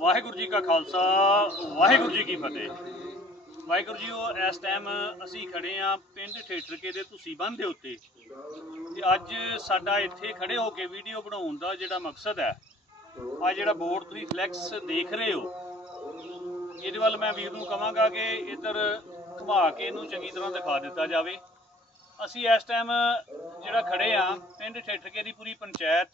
ਵਾਹਿਗੁਰੂ ਜੀ ਕਾ ਖਾਲਸਾ, ਵਾਹਿਗੁਰੂ ਜੀ ਕੀ ਫਤਿਹ। ਵਾਹਿਗੁਰੂ ਜੀ, ਉਹ ਇਸ ਟਾਈਮ ਅਸੀਂ ਖੜੇ ਆ ਪਿੰਡ ਠੇਠਰਕੇ ਦੇ ਤੁਸੀਂ ਬੰਨ ਦੇ ਉੱਤੇ। ਤੇ ਅੱਜ ਸਾਡਾ ਇੱਥੇ ਖੜੇ ਹੋ ਕੇ ਵੀਡੀਓ ਬਣਾਉਣ ਦਾ ਜਿਹੜਾ ਮਕਸਦ ਹੈ ਆ ਜਿਹੜਾ ਬੋਰਡ ਤੁਸੀਂ ਫਲੈਕਸ ਦੇਖ ਰਹੇ ਹੋ, ਇਹਦੇ ਵੱਲ ਮੈਂ ਵੀਰ ਨੂੰ ਕਹਾਂਗਾ ਕਿ ਇੱਧਰ ਘੁਮਾ ਕੇ ਇਹਨੂੰ ਚੰਗੀ ਤਰ੍ਹਾਂ ਦਿਖਾ ਦਿੱਤਾ ਜਾਵੇ। ਅਸੀਂ ਇਸ ਟਾਈਮ ਜਿਹੜਾ ਖੜੇ ਆ ਪਿੰਡ ਠੇਠਰਕੇ ਦੀ ਪੂਰੀ ਪੰਚਾਇਤ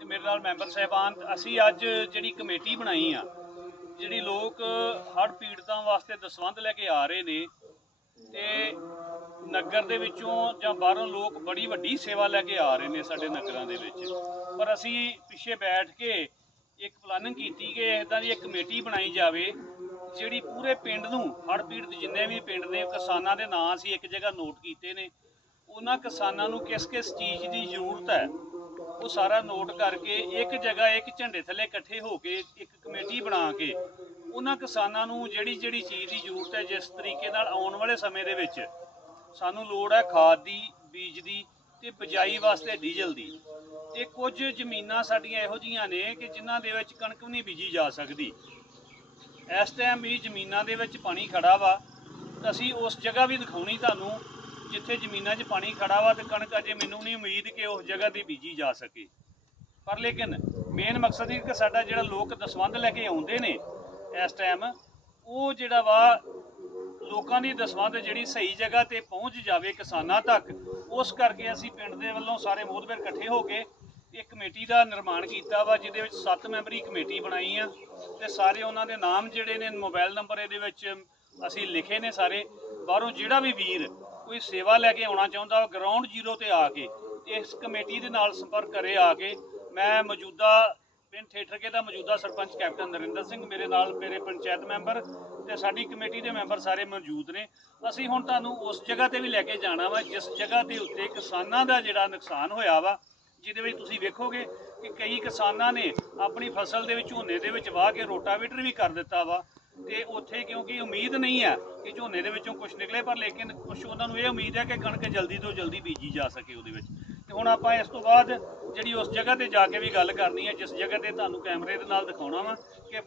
ਤੇ ਮੇਰੇ ਨਾਲ ਮੈਂਬਰ ਸਾਹਿਬਾਨ, ਅਸੀਂ ਅੱਜ ਜਿਹੜੀ ਕਮੇਟੀ ਬਣਾਈ ਆ, ਜਿਹੜੀ ਲੋਕ ਹੜ੍ਹ ਪੀੜਤਾਂ ਵਾਸਤੇ ਦਸਵੰਧ ਲੈ ਕੇ ਆ ਰਹੇ ਨੇ, ਤੇ ਨਗਰ ਦੇ ਵਿੱਚੋਂ ਜਾਂ ਬਾਹਰੋਂ ਲੋਕ ਬੜੀ ਵੱਡੀ ਸੇਵਾ ਲੈ ਕੇ ਆ ਰਹੇ ਨੇ ਸਾਡੇ ਨਗਰਾਂ ਦੇ ਵਿੱਚ। ਪਰ ਅਸੀਂ ਪਿੱਛੇ ਬੈਠ ਕੇ ਇੱਕ ਪਲਾਨਿੰਗ ਕੀਤੀ ਕਿ ਇਦਾਂ ਦੀ ਇੱਕ ਕਮੇਟੀ ਬਣਾਈ ਜਾਵੇ, ਜਿਹੜੀ ਪੂਰੇ ਪਿੰਡ ਨੂੰ, ਹੜ੍ਹ ਪੀੜਤ ਜਿੰਨੇ ਵੀ ਪਿੰਡ ਨੇ, ਕਿਸਾਨਾਂ ਦੇ ਨਾਂ ਅਸੀਂ ਇੱਕ ਜਗ੍ਹਾ ਨੋਟ ਕੀਤੇ ਨੇ। ਉਹਨਾਂ ਕਿਸਾਨਾਂ ਨੂੰ ਕਿਸ ਕਿਸ ਚੀਜ਼ ਦੀ ਜ਼ਰੂਰਤ ਹੈ ਉਹ ਸਾਰਾ ਨੋਟ ਕਰਕੇ ਇੱਕ ਜਗ੍ਹਾ ਇੱਕ ਝੰਡੇ ਥੱਲੇ ਇਕੱਠੇ ਹੋ ਕੇ ਇੱਕ ਕਮੇਟੀ ਬਣਾ ਕੇ ਉਹਨਾਂ ਕਿਸਾਨਾਂ ਨੂੰ ਜਿਹੜੀ ਜਿਹੜੀ ਚੀਜ਼ ਦੀ ਜ਼ਰੂਰਤ ਹੈ ਜਿਸ ਤਰੀਕੇ ਨਾਲ ਆਉਣ ਵਾਲੇ ਸਮੇਂ ਦੇ ਵਿੱਚ ਸਾਨੂੰ ਲੋੜ ਹੈ ਖਾਦ ਦੀ, ਬੀਜ ਦੀ ਤੇ ਬਿਜਾਈ ਵਾਸਤੇ ਡੀਜ਼ਲ ਦੀ। ਤੇ ਕੁਝ ਜ਼ਮੀਨਾਂ ਸਾਡੀਆਂ ਇਹੋ ਜੀਆਂ ਨੇ ਕਿ ਜਿਨ੍ਹਾਂ ਦੇ ਵਿੱਚ ਕਣਕ ਵੀ ਨਹੀਂ ਬੀਜੀ ਜਾ ਸਕਦੀ। ਇਸ ਟਾਈਮ ਵੀ ਜ਼ਮੀਨਾਂ ਦੇ ਵਿੱਚ ਪਾਣੀ ਖੜਾ ਵਾ। ਅਸੀਂ ਉਸ ਜਗ੍ਹਾ ਵੀ ਦਿਖਾਉਣੀ ਤੁਹਾਨੂੰ ਜਿੱਥੇ ਜ਼ਮੀਨਾਂ 'ਚ ਪਾਣੀ ਖੜਾ ਵਾ ਤੇ ਕਣਕ ਅਜੇ ਮੈਨੂੰ ਨਹੀਂ ਉਮੀਦ ਕਿ ਉਸ ਜਗ੍ਹਾ ਤੇ ਬੀਜੀ ਜਾ ਸਕੇ। ਪਰ ਲੇਕਿਨ ਮੇਨ ਮਕਸਦ ਇਹ ਕਿ ਸਾਡਾ ਜਿਹੜਾ ਲੋਕ ਦਸਵੰਧ ਲੈ ਕੇ ਆਉਂਦੇ ਨੇ ਇਸ ਟਾਈਮ ਉਹ ਜਿਹੜਾ ਵਾ ਲੋਕਾਂ ਦੀ ਦਸਵੰਧ ਜਿਹੜੀ ਸਹੀ ਜਗ੍ਹਾ ਤੇ ਪਹੁੰਚ ਜਾਵੇ ਕਿਸਾਨਾਂ ਤੱਕ, ਉਸ ਕਰਕੇ ਅਸੀਂ ਪਿੰਡ ਦੇ ਵੱਲੋਂ ਸਾਰੇ ਮੋਹਦਬਰ ਇਕੱਠੇ ਹੋ ਕੇ ਇੱਕ ਕਮੇਟੀ ਦਾ ਨਿਰਮਾਣ ਕੀਤਾ ਵਾ, ਜਿਹਦੇ ਵਿੱਚ 7 ਮੈਂਬਰੀ ਕਮੇਟੀ ਬਣਾਈ ਆ ਤੇ ਸਾਰੇ ਉਹਨਾਂ ਦੇ ਨਾਮ ਜਿਹੜੇ ਨੇ, ਮੋਬਾਈਲ ਨੰਬਰ ਇਹਦੇ ਵਿੱਚ ਅਸੀਂ ਲਿਖੇ ਨੇ ਸਾਰੇ। ਬਾਹਰੋਂ ਜਿਹੜਾ ਵੀ ਵੀਰ ਕੋਈ ਸੇਵਾ ਲੈ ਕੇ ਆਉਣਾ ਚਾਹੁੰਦਾ ਗਰਾਊਂਡ ਜ਼ੀਰੋ ਤੇ ਆ ਕੇ, ਇਸ ਕਮੇਟੀ ਦੇ ਨਾਲ ਸੰਪਰਕ ਕਰੇ ਆ ਕੇ, ਮੈਂ ਮੌਜੂਦਾ ਪਿੰਡ ਠੇਠਰਕੇ ਦਾ ਮੌਜੂਦਾ ਸਰਪੰਚ ਕੈਪਟਨ ਨਰਿੰਦਰ ਸਿੰਘ, ਮੇਰੇ ਨਾਲ ਮੇਰੇ ਪੰਚਾਇਤ ਮੈਂਬਰ ਤੇ ਸਾਡੀ ਕਮੇਟੀ ਦੇ ਮੈਂਬਰ ਸਾਰੇ ਮੌਜੂਦ ਨੇ। ਅਸੀਂ ਹੁਣ ਤੁਹਾਨੂੰ ਉਸ ਜਗ੍ਹਾ ਤੇ ਵੀ ਲੈ ਕੇ ਜਾਣਾ ਵਾ, ਜਿਸ ਜਗ੍ਹਾ ਦੇ ਉੱਤੇ ਕਿਸਾਨਾਂ ਦਾ ਜਿਹੜਾ ਨੁਕਸਾਨ ਹੋਇਆ ਵਾ, ਜਿਹਦੇ ਵਿੱਚ ਤੁਸੀਂ ਵੇਖੋਗੇ ਕਿ ਕਈ ਕਿਸਾਨਾਂ ਨੇ ਆਪਣੀ ਫਸਲ ਦੇ ਵਿੱਚ ਝੋਨੇ ਦੇ ਵਿੱਚ ਵਾਹ ਕੇ ਰੋਟਾਵੇਟਰ ਵੀ ਕਰ ਦਿੱਤਾ ਵਾ। ਤੇ ਉੱਥੇ ਕਿਉਂਕਿ ਉਮੀਦ ਨਹੀਂ ਹੈ ਕਿ ਝੋਨੇ ਦੇ ਵਿੱਚੋਂ ਕੁਝ ਨਿਕਲੇ, ਪਰ ਲੇਕਿਨ ਕੁਝ ਉਹਨਾਂ ਨੂੰ ਇਹ ਉਮੀਦ ਹੈ ਕਿ ਕਣਕ ਜਲਦੀ ਤੋਂ ਜਲਦੀ ਬੀਜੀ ਜਾ ਸਕੇ ਉਹਦੇ ਵਿੱਚ। ਤੇ ਹੁਣ ਆਪਾਂ ਇਸ ਤੋਂ ਬਾਅਦ ਜਿਹੜੀ ਉਸ ਜਗ੍ਹਾ ਤੇ ਜਾ ਕੇ ਵੀ ਗੱਲ ਕਰਨੀ ਹੈ, ਜਿਸ ਜਗ੍ਹਾ ਤੇ ਤੁਹਾਨੂੰ ਕੈਮਰੇ ਦੇ ਨਾਲ ਦਿਖਾਉਣਾ ਵਾ ਕਿ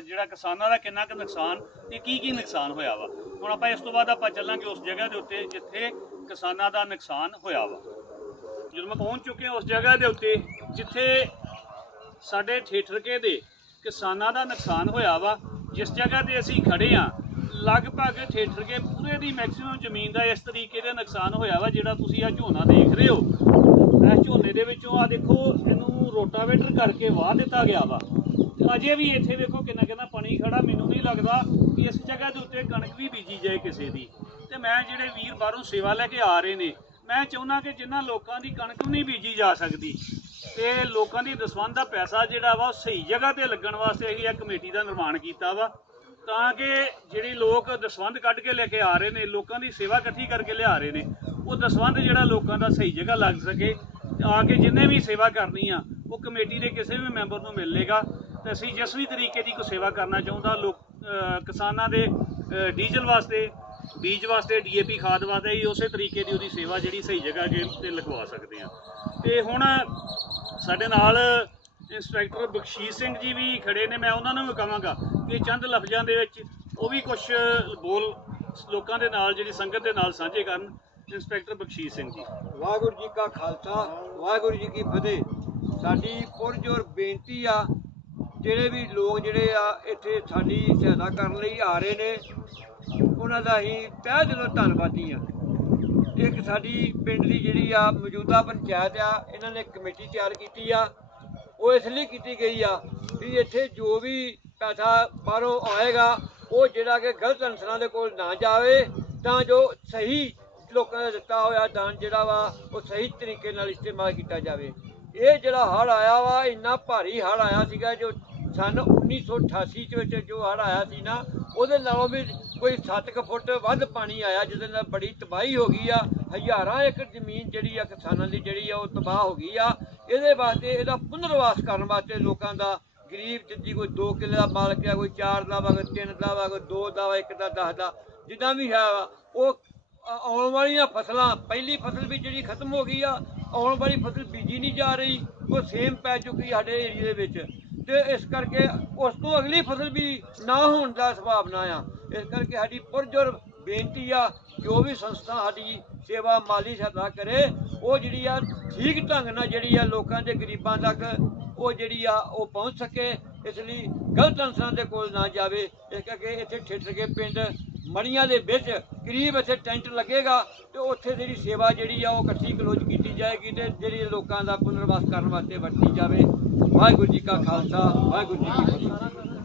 ਜਿਹੜਾ ਕਿਸਾਨਾਂ ਦਾ ਕਿੰਨਾ ਕੁ ਨੁਕਸਾਨ ਤੇ ਕੀ ਕੀ ਨੁਕਸਾਨ ਹੋਇਆ ਵਾ। ਹੁਣ ਆਪਾਂ ਇਸ ਤੋਂ ਬਾਅਦ ਆਪਾਂ ਚੱਲਾਂਗੇ ਉਸ ਜਗ੍ਹਾ ਦੇ ਉੱਤੇ ਜਿੱਥੇ ਕਿਸਾਨਾਂ ਦਾ ਨੁਕਸਾਨ ਹੋਇਆ ਵਾ। ਜਦੋਂ ਮੈਂ ਪਹੁੰਚ ਚੁੱਕੇ ਹਾਂ ਉਸ ਜਗ੍ਹਾ ਦੇ ਉੱਤੇ, ਜਿੱਥੇ ਸਾਡੇ ਠੇਠਰਕੇ ਦੇ ਕਿਸਾਨਾਂ ਦਾ ਨੁਕਸਾਨ ਹੋਇਆ ਵਾ ਜਿਸ ਜਗ੍ਹਾ ਤੇ ਅਸੀਂ ਖੜੇ ਆ, ਲਗਭਗ ਠੇਠਰ ਕੇ ਪੂਰੇ ਦੀ ਮੈਕਸਿਮਮ ਜ਼ਮੀਨ ਦਾ ਇਸ ਤਰੀਕੇ ਦੇ ਨੁਕਸਾਨ ਹੋਇਆ ਵਾ, ਜਿਹੜਾ ਤੁਸੀਂ ਆ ਝੋਨਾ ਦੇਖ ਰਹੇ ਹੋ। ਇਸ ਝੋਨੇ ਦੇ ਵਿੱਚੋਂ ਆ ਦੇਖੋ, ਇਹਨੂੰ ਰੋਟਾਵੇਟਰ ਕਰਕੇ ਵਾਹ ਦਿੱਤਾ ਗਿਆ ਵਾ। ਅਜੇ ਵੀ ਇੱਥੇ ਦੇਖੋ ਕਿੰਨਾ ਕਿੰਨਾ ਪਾਣੀ ਖੜਾ, ਮੈਨੂੰ ਨਹੀਂ ਲੱਗਦਾ ਕਿ ਇਸ ਜਗ੍ਹਾ ਦੇ ਉੱਤੇ ਕਣਕ ਵੀ ਬੀਜੀ ਜਾਏ ਕਿਸੇ ਦੀ। ਤੇ ਮੈਂ ਜਿਹੜੇ ਵੀਰ ਬਾਹਰੋਂ ਸੇਵਾ ਲੈ ਕੇ ਆ ਰਹੇ ਨੇ ਮੈਂ ਚਾਹੁੰਦਾ ਕਿ ਜਿਨ੍ਹਾਂ ਲੋਕਾਂ ਦੀ ਕਣਕ ਨਹੀਂ ਬੀਜੀ ਜਾ ਸਕਦੀ, ਤੇ ਲੋਕਾਂ ਦੀ ਦਸਵੰਧ ਦਾ ਪੈਸਾ ਜਿਹੜਾ ਵਾ ਉਹ ਸਹੀ ਜਗ੍ਹਾ ਤੇ ਲੱਗਣ ਵਾਸਤੇ ਅਸੀਂ ਇਹ ਕਮੇਟੀ ਦਾ ਨਿਰਮਾਣ ਕੀਤਾ ਵਾ, ਤਾਂ ਕਿ ਜਿਹੜੀ ਲੋਕ ਦਸਵੰਧ ਕੱਢ ਕੇ ਲੈ ਕੇ ਆ ਰਹੇ ਨੇ, ਲੋਕਾਂ ਦੀ ਸੇਵਾ ਇਕੱਠੀ ਕਰਕੇ ਲਿਆ ਰਹੇ ਨੇ, ਉਹ ਦਸਵੰਧ ਜਿਹੜਾ ਲੋਕਾਂ ਦਾ ਸਹੀ ਜਗ੍ਹਾ ਲੱਗ ਸਕੇ ਆ ਕੇ ਜਿੰਨੇ ਵੀ ਸੇਵਾ ਕਰਨੀ ਆ, ਉਹ ਕਮੇਟੀ ਦੇ ਕਿਸੇ ਵੀ ਮੈਂਬਰ ਨੂੰ ਮਿਲੇਗਾ ਤੇ ਅਸੀਂ ਜਿਸ ਵੀ ਤਰੀਕੇ ਦੀ ਕੋਈ ਸੇਵਾ ਕਰਨਾ ਚਾਹੁੰਦਾ, ਲੋਕ ਕਿਸਾਨਾਂ ਦੇ ਡੀਜ਼ਲ ਵਾਸਤੇ ਬੀਜ ਵਾਸਤੇ ਡੀਏਪੀ ਖਾਦ ਵਾਸਤੇ ਹੀ ਉਸੇ ਤਰੀਕੇ ਦੀ ਉਹਦੀ ਸੇਵਾ ਜਿਹੜੀ ਸਹੀ ਜਗ੍ਹਾ ਕੇ ਤੇ ਲਗਵਾ ਸਕਦੇ ਆ ਤੇ ਹੁਣ ਸਾਡੇ ਨਾਲ ਇੰਸਪੈਕਟਰ ਬਖਸ਼ੀਸ਼ ਸਿੰਘ ਜੀ ਵੀ ਖੜੇ ਨੇ, ਮੈਂ ਉਹਨਾਂ ਨੂੰ ਵੀ ਕਹਾਂਗਾ ਕਿ ਚੰਦ ਲਫ਼ਜ਼ਾਂ ਦੇ ਵਿੱਚ ਉਹ ਵੀ ਕੁਝ ਬੋਲ ਲੋਕਾਂ ਦੇ ਨਾਲ, ਜਿਹੜੀ ਸੰਗਤ ਦੇ ਨਾਲ ਸਾਂਝੇ ਕਰਨ। ਇੰਸਪੈਕਟਰ ਬਖਸ਼ੀਸ਼ ਸਿੰਘ ਜੀ। ਵਾਹਿਗੁਰੂ ਜੀ ਕਾ ਖਾਲਸਾ, ਵਾਹਿਗੁਰੂ ਜੀ ਕੀ ਫਤਿਹ। ਸਾਡੀ ਪੁਰਜੋਰ ਬੇਨਤੀ ਆ, ਜਿਹੜੇ ਵੀ ਲੋਕ ਜਿਹੜੇ ਆ, ਇੱਥੇ ਸਾਡੀ ਸਹਾਇਤਾ ਕਰਨ ਲਈ ਆ ਰਹੇ ਨੇ। ਉਹਨਾਂ ਦਾ ਅਸੀਂ ਤਹਿ ਦਿਲੋਂ ਧੰਨਵਾਦੀ ਆ ਇੱਕ ਸਾਡੀ ਪਿੰਡ ਦੀ ਜਿਹੜੀ ਆ ਮੌਜੂਦਾ ਪੰਚਾਇਤ ਆ, ਇਹਨਾਂ ਨੇ ਕਮੇਟੀ ਤਿਆਰ ਕੀਤੀ ਆ। ਉਹ ਇਸ ਲਈ ਕੀਤੀ ਗਈ ਆ ਵੀ ਇੱਥੇ ਜੋ ਵੀ ਪੈਸਾ ਬਾਹਰੋਂ ਆਏਗਾ, ਉਹ ਜਿਹੜਾ ਕਿ ਗਲਤ ਅਨਸਰਾਂ ਦੇ ਕੋਲ ਨਾ ਜਾਵੇ, ਤਾਂ ਜੋ ਸਹੀ ਲੋਕਾਂ ਦਾ ਦਿੱਤਾ ਹੋਇਆ ਦਾਨ ਜਿਹੜਾ ਵਾ, ਉਹ ਸਹੀ ਤਰੀਕੇ ਨਾਲ ਇਸਤੇਮਾਲ ਕੀਤਾ ਜਾਵੇ। ਇਹ ਜਿਹੜਾ ਹੜ੍ਹ ਆਇਆ ਵਾ, ਇੰਨਾ ਭਾਰੀ ਹੜ ਆਇਆ ਸੀਗਾ ਜੋ ਸਨ 1988 ਚ ਵਿੱਚ ਜੋ ਹੜ੍ਹ ਆਇਆ ਸੀ ਨਾ ਉਹਦੇ ਨਾਲੋਂ ਵੀ ਕੋਈ 7 ਫੁੱਟ ਵੱਧ ਪਾਣੀ ਆਇਆ ਜਿਹਦੇ ਨਾਲ ਬੜੀ ਤਬਾਹੀ ਹੋ ਗਈ ਆ। ਹਜ਼ਾਰਾਂ ਏਕੜ ਜ਼ਮੀਨ ਜਿਹੜੀ ਆ ਕਿਸਾਨਾਂ ਦੀ ਜਿਹੜੀ ਆ ਉਹ ਤਬਾਹ ਹੋ ਗਈ ਆ। ਇਹਦੇ ਵਾਸਤੇ ਇਹਦਾ ਪੁਨਰਵਾਸ ਕਰਨ ਵਾਸਤੇ ਲੋਕਾਂ ਦਾ ਗਰੀਬ ਜਿੱਦੀ ਕੋਈ 2 ਕਿੱਲੇ ਦਾ ਮਾਲਕ ਆ ਕੋਈ 4 ਦਾ ਵਾ ਕੋਈ 3 ਦਾ ਵਾ ਕੋਈ 2 ਦਾ ਵਾ 1 ਦਾ 10 ਦਾ ਜਿੱਦਾਂ ਵੀ ਹੈ ਵਾ, ਉਹ ਆਉਣ ਵਾਲੀਆਂ ਫਸਲਾਂ ਪਹਿਲੀ ਫਸਲ ਵੀ ਜਿਹੜੀ ਖਤਮ ਹੋ ਗਈ ਆ ਆਉਣ ਵਾਲੀ ਫਸਲ ਬੀਜੀ ਨਹੀਂ ਜਾ ਰਹੀ ਉਹ ਸੇਮ ਪੈ ਚੁੱਕੀ ਸਾਡੇ ਏਰੀਆ ਦੇ ਵਿੱਚ। ਤੇ ਇਸ ਕਰਕੇ ਉਸ ਤੋਂ ਅਗਲੀ ਫਸਲ ਵੀ ਨਾ ਹੋਣ ਦਾ ਸੰਭਾਵਨਾ ਆ। ਇਸ ਕਰਕੇ ਸਾਡੀ ਪੁਰਜੋਰ ਬੇਨਤੀ ਆ, ਜੋ ਵੀ ਸੰਸਥਾ ਸਾਡੀ ਸੇਵਾ ਮਾਲੀ ਸਹਾਇਤਾ ਕਰੇ, ਉਹ ਜਿਹੜੀ ਆ ਠੀਕ ਢੰਗ ਨਾਲ ਜਿਹੜੀ ਆ ਲੋਕਾਂ ਦੇ ਗਰੀਬਾਂ ਤੱਕ ਉਹ ਜਿਹੜੀ ਆ ਉਹ ਪਹੁੰਚ ਸਕੇ, ਇਸ ਲਈ ਗਲਤ ਅਨਸਰਾਂ ਦੇ ਕੋਲ ਨਾ ਜਾਵੇ। ਇਸ ਕਰਕੇ ਇੱਥੇ ਠੇਠਰ ਕੇ ਪਿੰਡ ਮੜੀਆਂ ਦੇ ਵਿੱਚ, ਕਰੀਬ ਇੱਥੇ ਟੈਂਟ ਲੱਗੇਗਾ ਤੇ ਉੱਥੇ ਜਿਹੜੀ ਸੇਵਾ ਜਿਹੜੀ ਆ ਉਹ ਇਕੱਠੀ ਕਲੋਜ਼ ਕੀਤੀ ਜਾਏਗੀ ਤੇ ਜਿਹੜੀ ਲੋਕਾਂ ਦਾ ਪੁਨਰਵਾਸ ਕਰਨ ਵਾਸਤੇ ਵਰਤੀ ਜਾਵੇ। ਵਾਹਿਗੁਰੂ ਜੀ ਕਾ ਖਾਲਸਾ, ਵਾਹਿਗੁਰੂ ਜੀ ਕੀ ਫਤਿਹ।